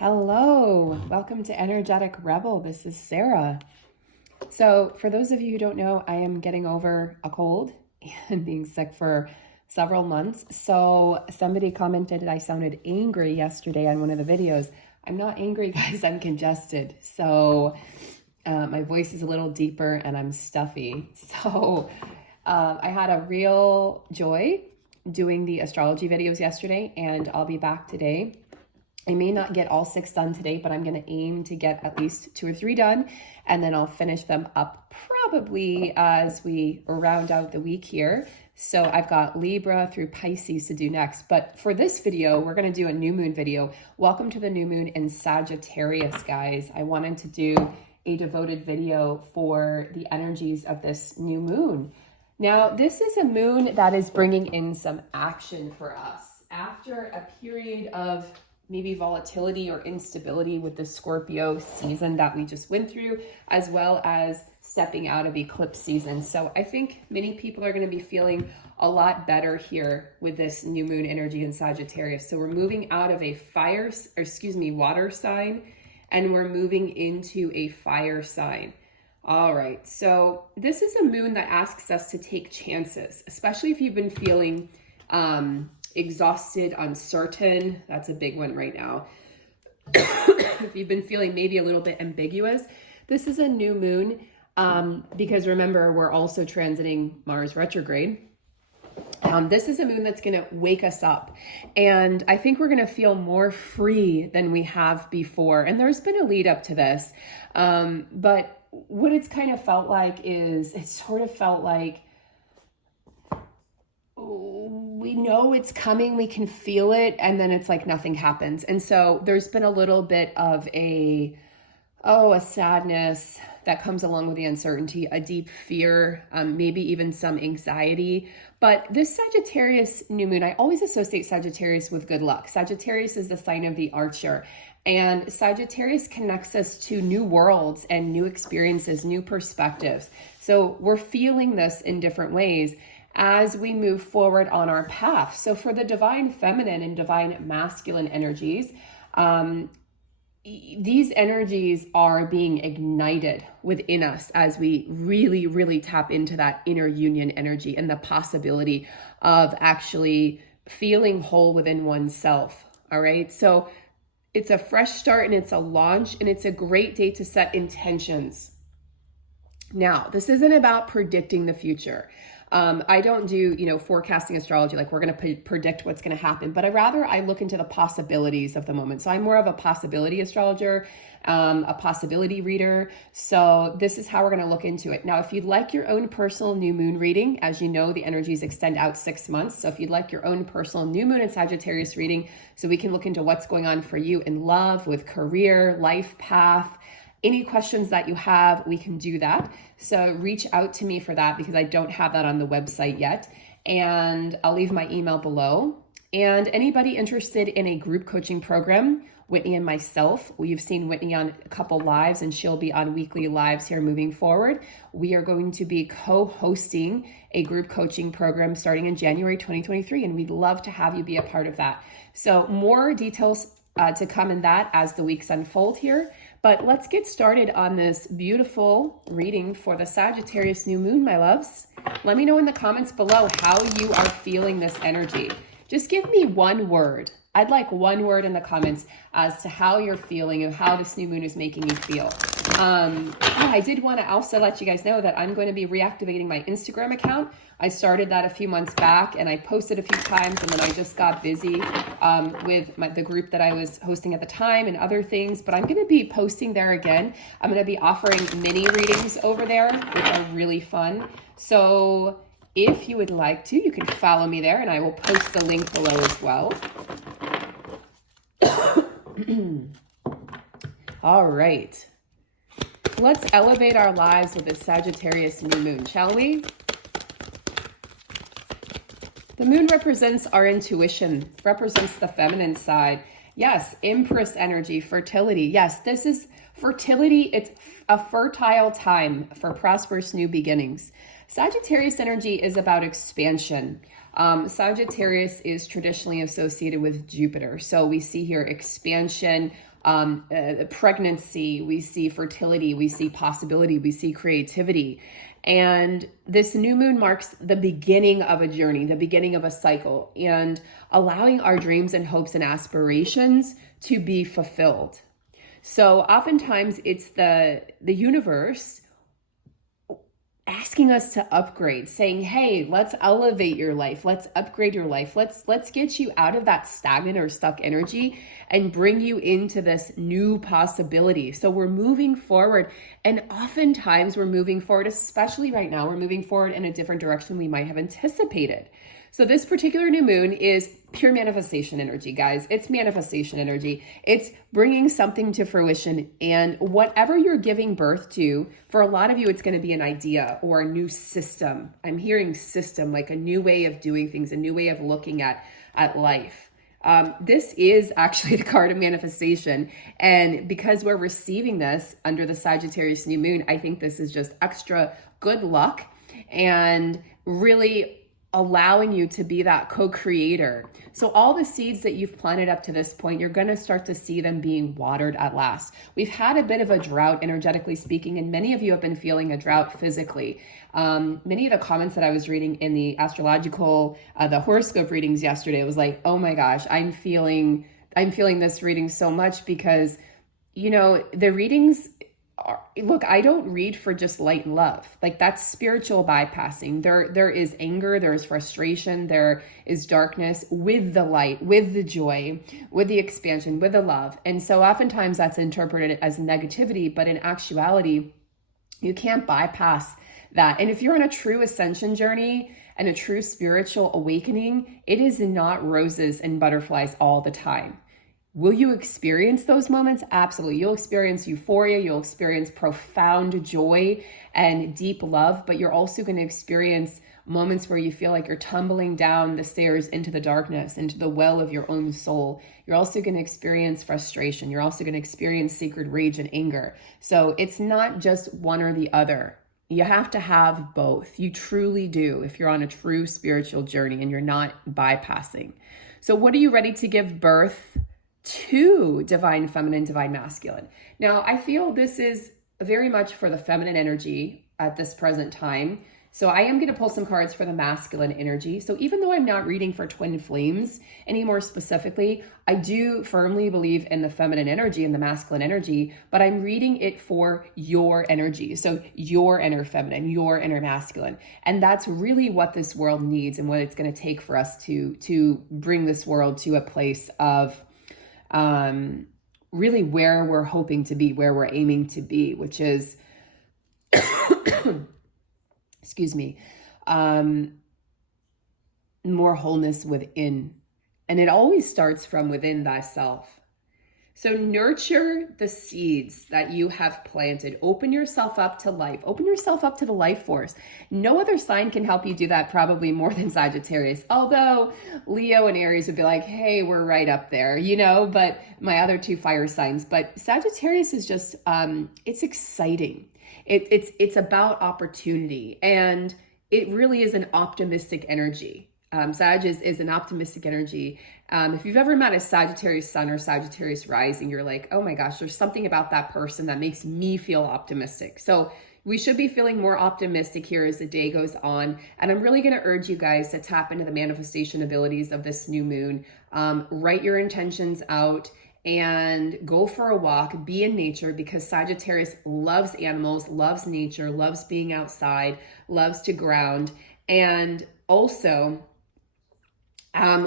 Hello, welcome to Energetic Rebel. This is Sarah. So for those of you who don't know, I am getting over a cold and being sick for several months. So somebody commented that I sounded angry yesterday on one of the videos. I'm not angry, guys, I'm congested. So my voice is a little deeper and I'm stuffy. So I had a real joy doing the astrology videos yesterday, and I'll be back today. I may not get all 6 done today, but I'm going to aim to get at least 2 or 3 done, and then I'll finish them up probably as we round out the week here. So I've got Libra through Pisces to do next. But for this video, we're going to do a new moon video. Welcome to the new moon in Sagittarius, guys. I wanted to do a devoted video for the energies of this new moon. Now, this is a moon that is bringing in some action for us after a period of maybe volatility or instability with the Scorpio season that we just went through, as well as stepping out of eclipse season. So I think many people are going to be feeling a lot better here with this new moon energy in Sagittarius. So we're moving out of a water sign, and we're moving into a fire sign. All right, so this is a moon that asks us to take chances, especially if you've been feeling exhausted, uncertain. That's a big one right now. If you've been feeling maybe a little bit ambiguous, this is a new moon because remember, we're also transiting Mars retrograde. This is a moon that's going to wake us up, and I think we're going to feel more free than we have before. And there's been a lead up to this, but what it's kind of felt like is it sort of felt like we know it's coming, we can feel it, and then it's like nothing happens. And so there's been a little bit of a sadness that comes along with the uncertainty, a deep fear, maybe even some anxiety. But this Sagittarius new moon, I always associate Sagittarius with good luck. Sagittarius is the sign of the archer, and Sagittarius connects us to new worlds and new experiences, new perspectives. So we're feeling this in different ways as we move forward on our path. So for the divine feminine and divine masculine energies, these energies are being ignited within us as we really, really tap into that inner union energy and the possibility of actually feeling whole within oneself. All right. So it's a fresh start and it's a launch, and it's a great day to set intentions. Now, this isn't about predicting the future. I don't do, forecasting astrology, like we're going to predict what's going to happen, but I look into the possibilities of the moment. So I'm more of a possibility astrologer, a possibility reader. So this is how we're going to look into it. Now, if you'd like your own personal new moon reading, as you know, the energies extend out 6 months. So if you'd like your own personal new moon and Sagittarius reading, so we can look into what's going on for you in love, with career, life path, any questions that you have, we can do that. So reach out to me for that because I don't have that on the website yet. And I'll leave my email below. And anybody interested in a group coaching program, Whitney and myself, you've seen Whitney on a couple lives, and she'll be on weekly lives here moving forward. We are going to be co-hosting a group coaching program starting in January 2023, and we'd love to have you be a part of that. So more details to come in that as the weeks unfold here. But let's get started on this beautiful reading for the Sagittarius new moon, my loves. Let me know in the comments below how you are feeling this energy. Just give me one word. I'd like one word in the comments as to how you're feeling and how this new moon is making you feel. I did want to also let you guys know that I'm going to be reactivating my Instagram account. I started that a few months back and I posted a few times, and then I just got busy with the group that I was hosting at the time and other things, but I'm going to be posting there again. I'm going to be offering mini readings over there, which are really fun. So if you would like to, you can follow me there, and I will post the link below as well. All right. Let's elevate our lives with the Sagittarius new moon, shall we? The moon represents our intuition, represents the feminine side. Yes, Empress energy, fertility. Yes, this is fertility. It's a fertile time for prosperous new beginnings. Sagittarius energy is about expansion. Sagittarius is traditionally associated with Jupiter. So we see here expansion, pregnancy, we see fertility, we see possibility, we see creativity. And this new moon marks the beginning of a journey, the beginning of a cycle, and allowing our dreams and hopes and aspirations to be fulfilled. So oftentimes it's the universe asking us to upgrade, saying, hey, let's elevate your life. Let's upgrade your life. Let's get you out of that stagnant or stuck energy and bring you into this new possibility. So we're moving forward. And oftentimes we're moving forward, especially right now, we're moving forward in a different direction we might have anticipated. So this particular new moon is pure manifestation energy, guys. It's manifestation energy. It's bringing something to fruition, and whatever you're giving birth to, for a lot of you, it's going to be an idea or a new system. I'm hearing system, like a new way of doing things, a new way of looking at life. This is actually the card of manifestation. And because we're receiving this under the Sagittarius new moon, I think this is just extra good luck and really allowing you to be that co-creator. So all the seeds that you've planted up to this point, you're going to start to see them being watered at last. We've had a bit of a drought, energetically speaking, and many of you have been feeling a drought physically. Many of the comments that I was reading in the astrological, the horoscope readings yesterday, was like, oh my gosh, I'm feeling this reading so much because, you know, the readings look, I don't read for just light and love. Like, that's spiritual bypassing. There is anger, there is frustration, there is darkness with the light, with the joy, with the expansion, with the love. And so oftentimes that's interpreted as negativity, but in actuality, you can't bypass that. And if you're on a true ascension journey and a true spiritual awakening, it is not roses and butterflies all the time. Will you experience those moments? Absolutely. You'll experience euphoria, you'll experience profound joy and deep love, but you're also going to experience moments where you feel like you're tumbling down the stairs into the darkness, into the well of your own soul. You're also going to experience frustration. You're also going to experience sacred rage and anger. So it's not just one or the other. You have to have both. You truly do if you're on a true spiritual journey and you're not bypassing. So what are you ready to give birth to? Divine feminine, divine masculine. Now, I feel this is very much for the feminine energy at this present time. So I am going to pull some cards for the masculine energy. So even though I'm not reading for twin flames any more specifically, I do firmly believe in the feminine energy and the masculine energy, but I'm reading it for your energy. So your inner feminine, your inner masculine. And that's really what this world needs and what it's going to take for us to bring this world to a place of really where we're hoping to be, where we're aiming to be, which is, excuse me, more wholeness within. And it always starts from within thyself. So nurture the seeds that you have planted. Open yourself up to life. Open yourself up to the life force. No other sign can help you do that probably more than Sagittarius. Although Leo and Aries would be like, hey, we're right up there, you know, but my other two fire signs. But Sagittarius is just, it's exciting. It's about opportunity, and it really is an optimistic energy. Sag is an optimistic energy. If you've ever met a Sagittarius sun or Sagittarius rising, you're like, oh my gosh, there's something about that person that makes me feel optimistic. So we should be feeling more optimistic here as the day goes on. And I'm really going to urge you guys to tap into the manifestation abilities of this new moon. Write your intentions out and go for a walk, be in nature, because Sagittarius loves animals, loves nature, loves being outside, loves to ground. And also,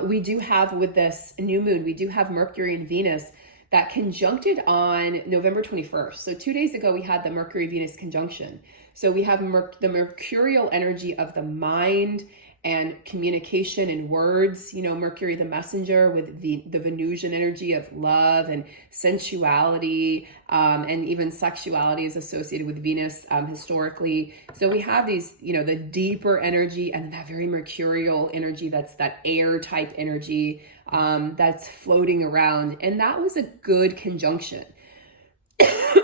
we do have, with this new moon, we do have Mercury and Venus that conjuncted on November 21st. So 2 days ago, we had the Mercury-Venus conjunction. So we have the mercurial energy of the mind and communication and words, you know, Mercury the messenger, with the Venusian energy of love and sensuality, and even sexuality is associated with Venus historically. So we have these, you know, the deeper energy and that very mercurial energy, that's that air type energy that's floating around. And that was a good conjunction.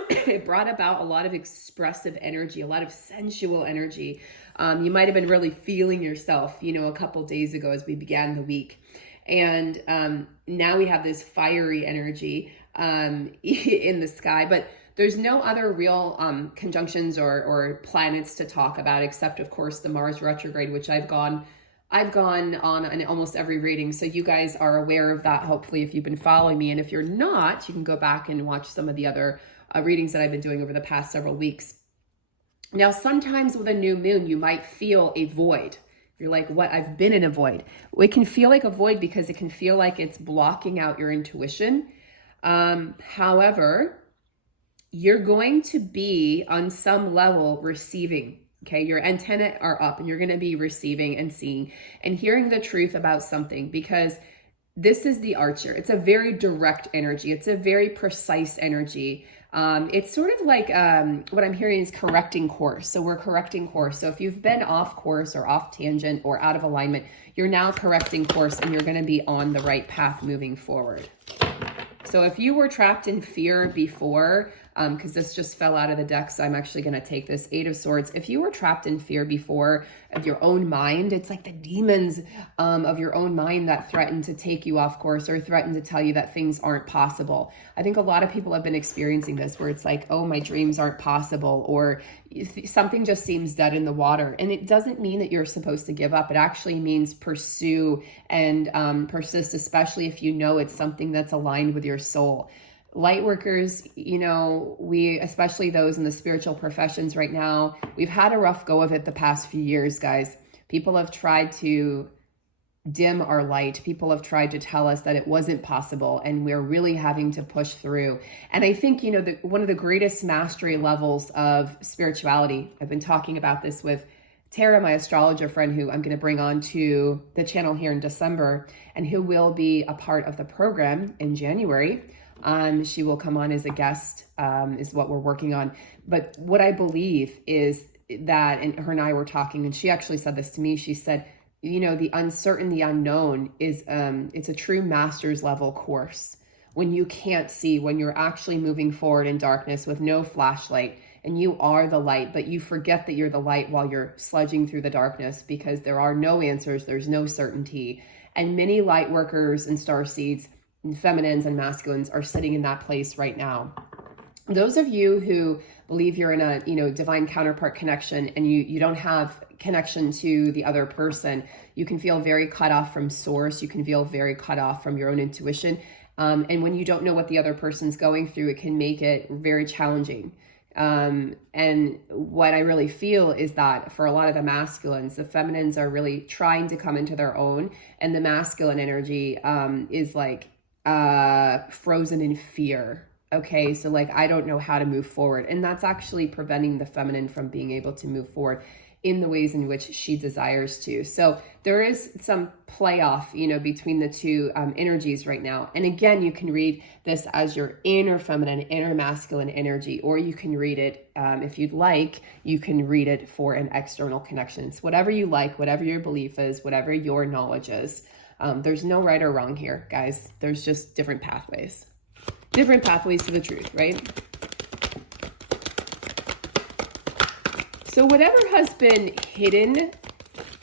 It brought about a lot of expressive energy, a lot of sensual energy. You might have been really feeling yourself, you know, a couple days ago as we began the week. And now we have this fiery energy in the sky, but there's no other real conjunctions or planets to talk about, except of course the Mars retrograde, which I've gone on in almost every reading. So you guys are aware of that, hopefully, if you've been following me. And if you're not, you can go back and watch some of the other readings that I've been doing over the past several weeks. Now, sometimes with a new moon, you might feel a void. You're like, what? I've been in a void. It can feel like a void because it can feel like it's blocking out your intuition. However, you're going to be on some level receiving. Okay, your antennae are up and you're going to be receiving and seeing and hearing the truth about something, because this is the Archer. It's a very direct energy. It's a very precise energy. It's sort of like what I'm hearing is correcting course. So we're correcting course. So if you've been off course or off tangent or out of alignment, you're now correcting course and you're going to be on the right path moving forward. So if you were trapped in fear before, because this just fell out of the deck, so I'm actually going to take this Eight of Swords. If you were trapped in fear before of your own mind, it's like the demons of your own mind that threaten to take you off course or threaten to tell you that things aren't possible. I think a lot of people have been experiencing this, where it's like, oh, my dreams aren't possible, or something just seems dead in the water. And it doesn't mean that you're supposed to give up. It actually means pursue and persist, especially if you know it's something that's aligned with your soul. Light workers, you know, especially those in the spiritual professions right now, we've had a rough go of it the past few years, guys. People have tried to dim our light. People have tried to tell us that it wasn't possible, and we're really having to push through. And I think, you know, one of the greatest mastery levels of spirituality, I've been talking about this with Tara, my astrologer friend, who I'm going to bring on to the channel here in December, and who will be a part of the program in January. She will come on as a guest, is what we're working on. But what I believe is that, and her and I were talking, and she actually said this to me. She said, you know, the uncertain, the unknown is, it's a true master's level course. When you can't see, when you're actually moving forward in darkness with no flashlight, and you are the light, but you forget that you're the light while you're sludging through the darkness, because there are no answers, there's no certainty. And many light workers and starseeds, and feminines and masculines, are sitting in that place right now. Those of you who believe you're in a, you know, divine counterpart connection, and you don't have connection to the other person, you can feel very cut off from source. You can feel very cut off from your own intuition. And when you don't know what the other person's going through, it can make it very challenging. And what I really feel is that for a lot of the masculines, the feminines are really trying to come into their own, and the masculine energy is like frozen in fear. Okay, so like, I don't know how to move forward. And that's actually preventing the feminine from being able to move forward in the ways in which she desires to. So there is some playoff, you know, between the two energies right now. And again, you can read this as your inner feminine, inner masculine energy, or you can read it, if you'd like, you can read it for an external connection. It's whatever you like, whatever your belief is, whatever your knowledge is. There's no right or wrong here, guys. There's just different pathways. Different pathways to the truth, right? So whatever has been hidden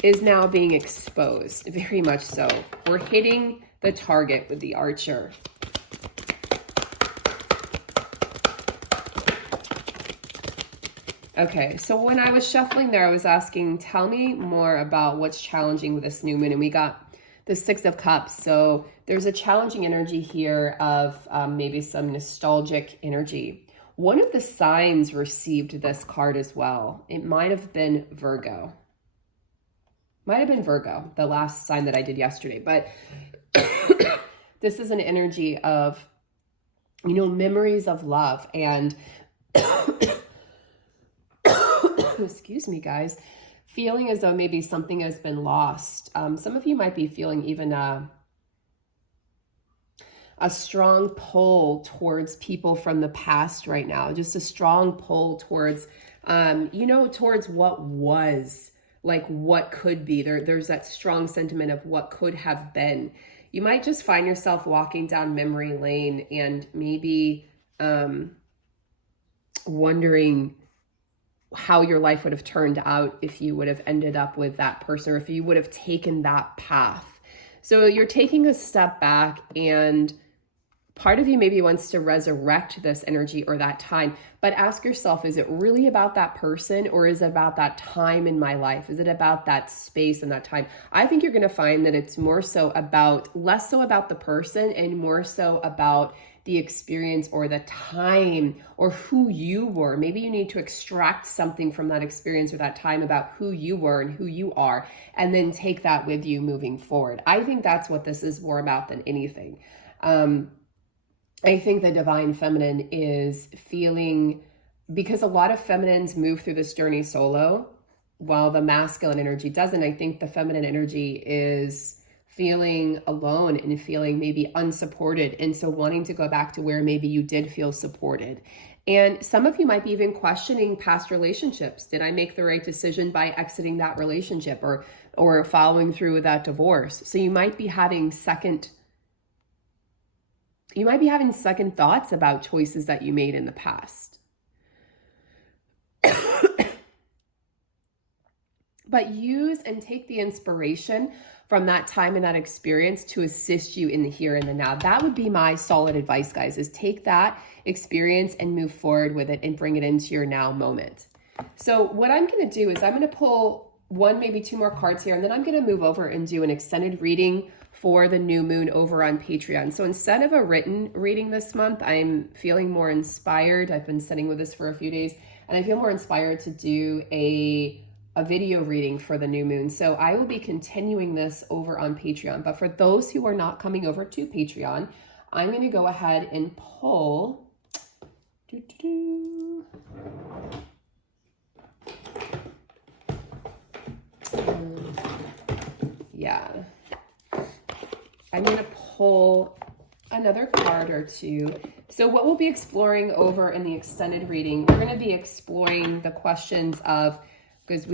is now being exposed, very much so. We're hitting the target with the Archer. Okay, so when I was shuffling there, I was asking, tell me more about what's challenging with this new moon. And we got the Six of Cups. So there's a challenging energy here of maybe some nostalgic energy. One of the signs received this card as well. It might have been Virgo. Might have been Virgo, the last sign that I did yesterday. But this is an energy of, you know, memories of love. And excuse me, guys, feeling as though maybe something has been lost. Some of you might be feeling even a strong pull towards people from the past right now. Just a strong pull towards, you know, towards what was, like what could be. There's that strong sentiment of what could have been. You might just find yourself walking down memory lane and maybe wondering how your life would have turned out if you would have ended up with that person, or if you would have taken that path. So you're taking a step back, and part of you maybe wants to resurrect this energy or that time, but ask yourself, is it really about that person, or is it about that time in my life? Is it about that space and that time? I think you're going to find that it's more so about, less so about the person and more so about the experience or the time or who you were. Maybe you need to extract something from that experience or that time about who you were and who you are, and then take that with you moving forward. I think that's what this is more about than anything. I think the divine feminine is feeling, because a lot of feminines move through this journey solo while the masculine energy doesn't. I think the feminine energy is feeling alone and feeling maybe unsupported. And so wanting to go back to where maybe you did feel supported. And some of you might be even questioning past relationships. Did I make the right decision by exiting that relationship or following through with that divorce? So you might be having second thoughts about choices that you made in the past. But use and take the inspiration from that time and that experience to assist you in the here and the now. That would be my solid advice, guys, is take that experience and move forward with it and bring it into your now moment. So what I'm going to do is I'm going to pull one, maybe two more cards here, and then I'm going to move over and do an extended reading for the new moon over on Patreon. So instead of a written reading this month, I'm feeling more inspired. I've been sitting with this for a few days, and I feel more inspired to do a video reading for the new moon. So I will be continuing this over on Patreon. But for those who are not coming over to Patreon, I'm going to go ahead and pull. Yeah. I'm going to pull another card or two. So what we'll be exploring over in the extended reading, we're going to be exploring the questions of, because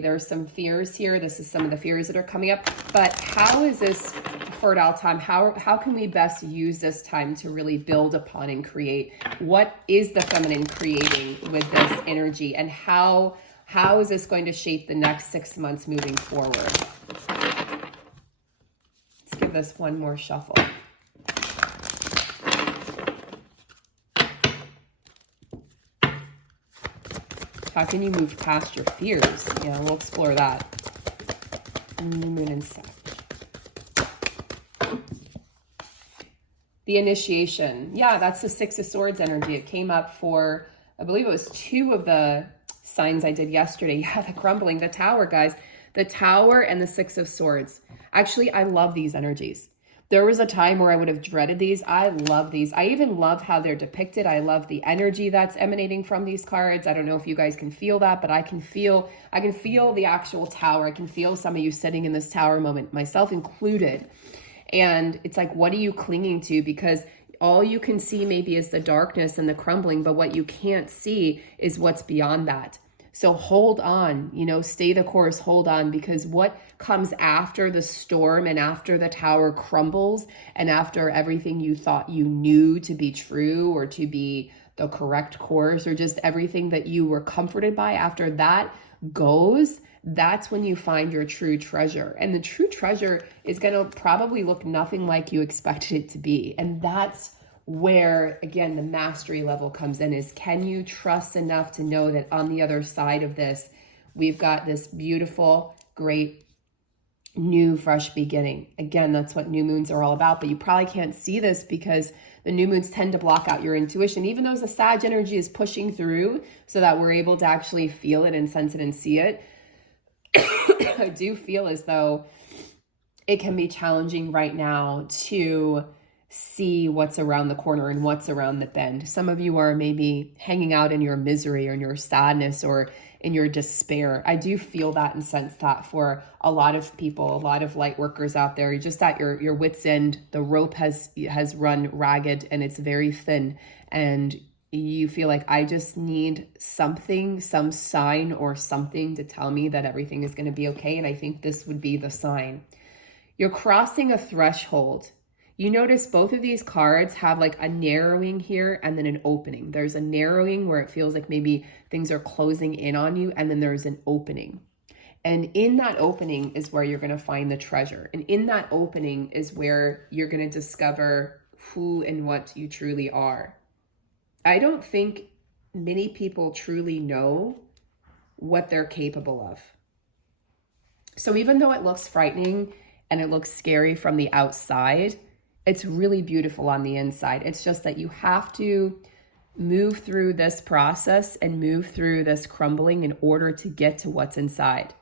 there's some fears here. This is some of the fears that are coming up, but how is this fertile time? How can we best use this time to really build upon and create? What is the feminine creating with this energy, and how is this going to shape the next 6 months moving forward? Let's give this one more shuffle. How can you move past your fears? Yeah, we'll explore that. New moon and Sag. The initiation. Yeah, that's the Six of Swords energy. It came up for, I believe it was 2 of the signs I did yesterday. Yeah, the crumbling, the Tower, guys. The Tower and the Six of Swords. Actually, I love these energies. There was a time where I would have dreaded these. I love these. I even love how they're depicted. I love the energy that's emanating from these cards. I don't know if you guys can feel that, but I can feel the actual Tower. I can feel some of you sitting in this Tower moment, myself included. And it's like, what are you clinging to? Because all you can see maybe is the darkness and the crumbling, but what you can't see is what's beyond that. So hold on, stay the course, hold on, because what comes after the storm and after the Tower crumbles and after everything you thought you knew to be true or to be the correct course, or just everything that you were comforted by, after that goes, that's when you find your true treasure. And the true treasure is going to probably look nothing like you expected it to be. And that's where, again, the mastery level comes in, is can you trust enough to know that on the other side of this, we've got this beautiful, great, new, fresh beginning. Again, that's what new moons are all about, but you probably can't see this because the new moons tend to block out your intuition, even though the Sag energy is pushing through so that we're able to actually feel it and sense it and see it. I do feel as though it can be challenging right now to see what's around the corner and what's around the bend. Some of you are maybe hanging out in your misery or in your sadness or in your despair. I do feel that and sense that for a lot of people, a lot of light workers out there. You're just at your wit's end. The rope has run ragged and it's very thin, and you feel like, I just need something, some sign or something to tell me that everything is going to be okay. And I think this would be the sign. You're crossing a threshold. You notice both of these cards have like a narrowing here and then an opening. There's a narrowing where it feels like maybe things are closing in on you, and then there's an opening. And in that opening is where you're going to find the treasure. And in that opening is where you're going to discover who and what you truly are. I don't think many people truly know what they're capable of. So even though it looks frightening and it looks scary from the outside, it's really beautiful on the inside. It's just that you have to move through this process and move through this crumbling in order to get to what's inside.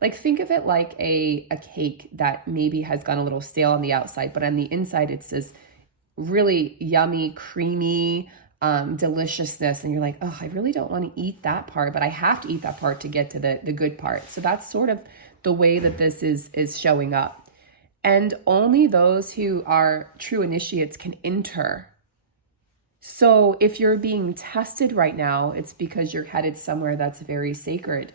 Like, think of it like a cake that maybe has gone a little stale on the outside, but on the inside, it's this really yummy, creamy, deliciousness. And you're like, oh, I really don't want to eat that part, but I have to eat that part to get to the good part. So that's sort of the way that this is showing up. And only those who are true initiates can enter. So if you're being tested right now, it's because you're headed somewhere that's very sacred.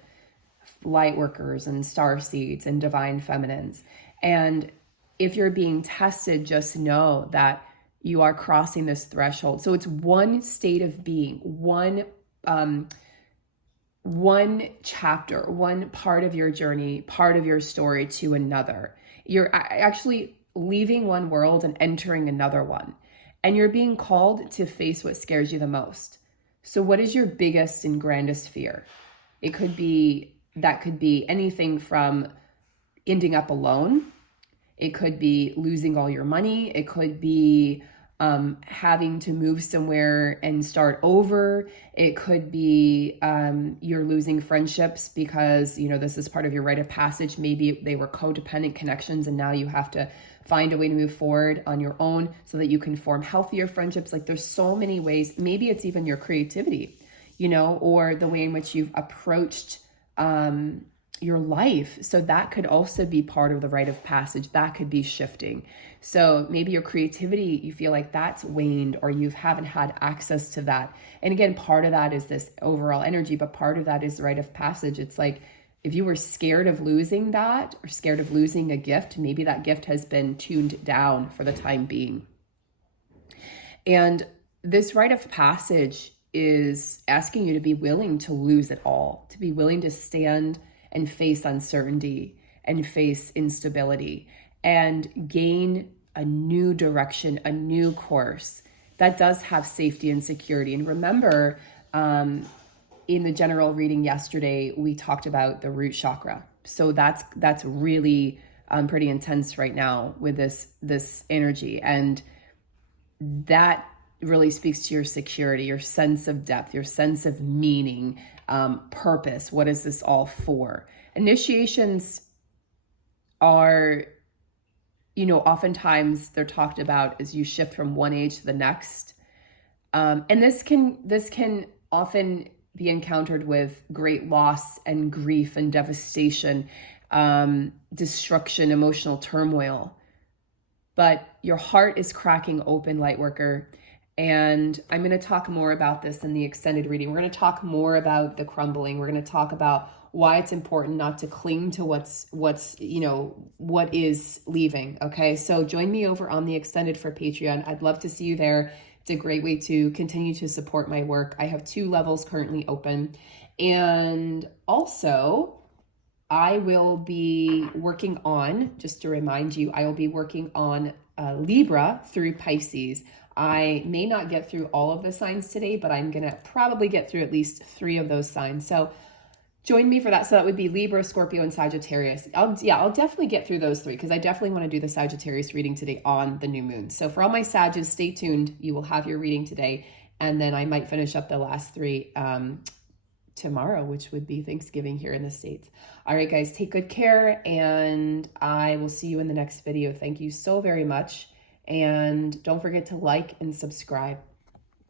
Light workers and star seeds and divine feminines. And if you're being tested, just know that you are crossing this threshold. So it's one state of being, one chapter, one part of your journey, part of your story to another. You're actually leaving one world and entering another one. And you're being called to face what scares you the most. So what is your biggest and grandest fear? That could be anything from ending up alone. It could be losing all your money. It could be having to move somewhere and start over. It could be you're losing friendships because, this is part of your rite of passage. Maybe they were codependent connections and now you have to find a way to move forward on your own so that you can form healthier friendships. Like, there's so many ways. Maybe it's even your creativity, or the way in which you've approached your life. So that could also be part of the rite of passage. That could be shifting. So maybe your creativity, you feel like that's waned or you haven't had access to that. And again, part of that is this overall energy, but part of that is the rite of passage. It's like, if you were scared of losing that or scared of losing a gift, maybe that gift has been tuned down for the time being. And this rite of passage is asking you to be willing to lose it all, to be willing to stand and face uncertainty and face instability and gain a new direction, a new course that does have safety and security. And remember, in the general reading yesterday, we talked about the root chakra. So that's really pretty intense right now with this energy. And that really speaks to your security, your sense of depth, your sense of meaning, purpose. What is this all for? Initiations are, oftentimes they're talked about as you shift from one age to the next. And this can often be encountered with great loss and grief and devastation, destruction, emotional turmoil. But your heart is cracking open, Lightworker. And I'm going to talk more about this in the extended reading. We're going to talk more about the crumbling. We're going to talk about why it's important not to cling to what is leaving. Okay. So join me over on the extended for Patreon. I'd love to see you there. It's a great way to continue to support my work. I have 2 levels currently open. And also, I will be working on, just to remind you, I will be working on Libra through Pisces. I may not get through all of the signs today, but I'm going to probably get through at least 3 of those signs. So join me for that. So that would be Libra, Scorpio, and Sagittarius. I'll definitely get through those 3 because I definitely want to do the Sagittarius reading today on the new moon. So for all my Sages, stay tuned. You will have your reading today. And then I might finish up the last 3 tomorrow, which would be Thanksgiving here in the States. All right, guys, take good care. And I will see you in the next video. Thank you so very much. And don't forget to like and subscribe.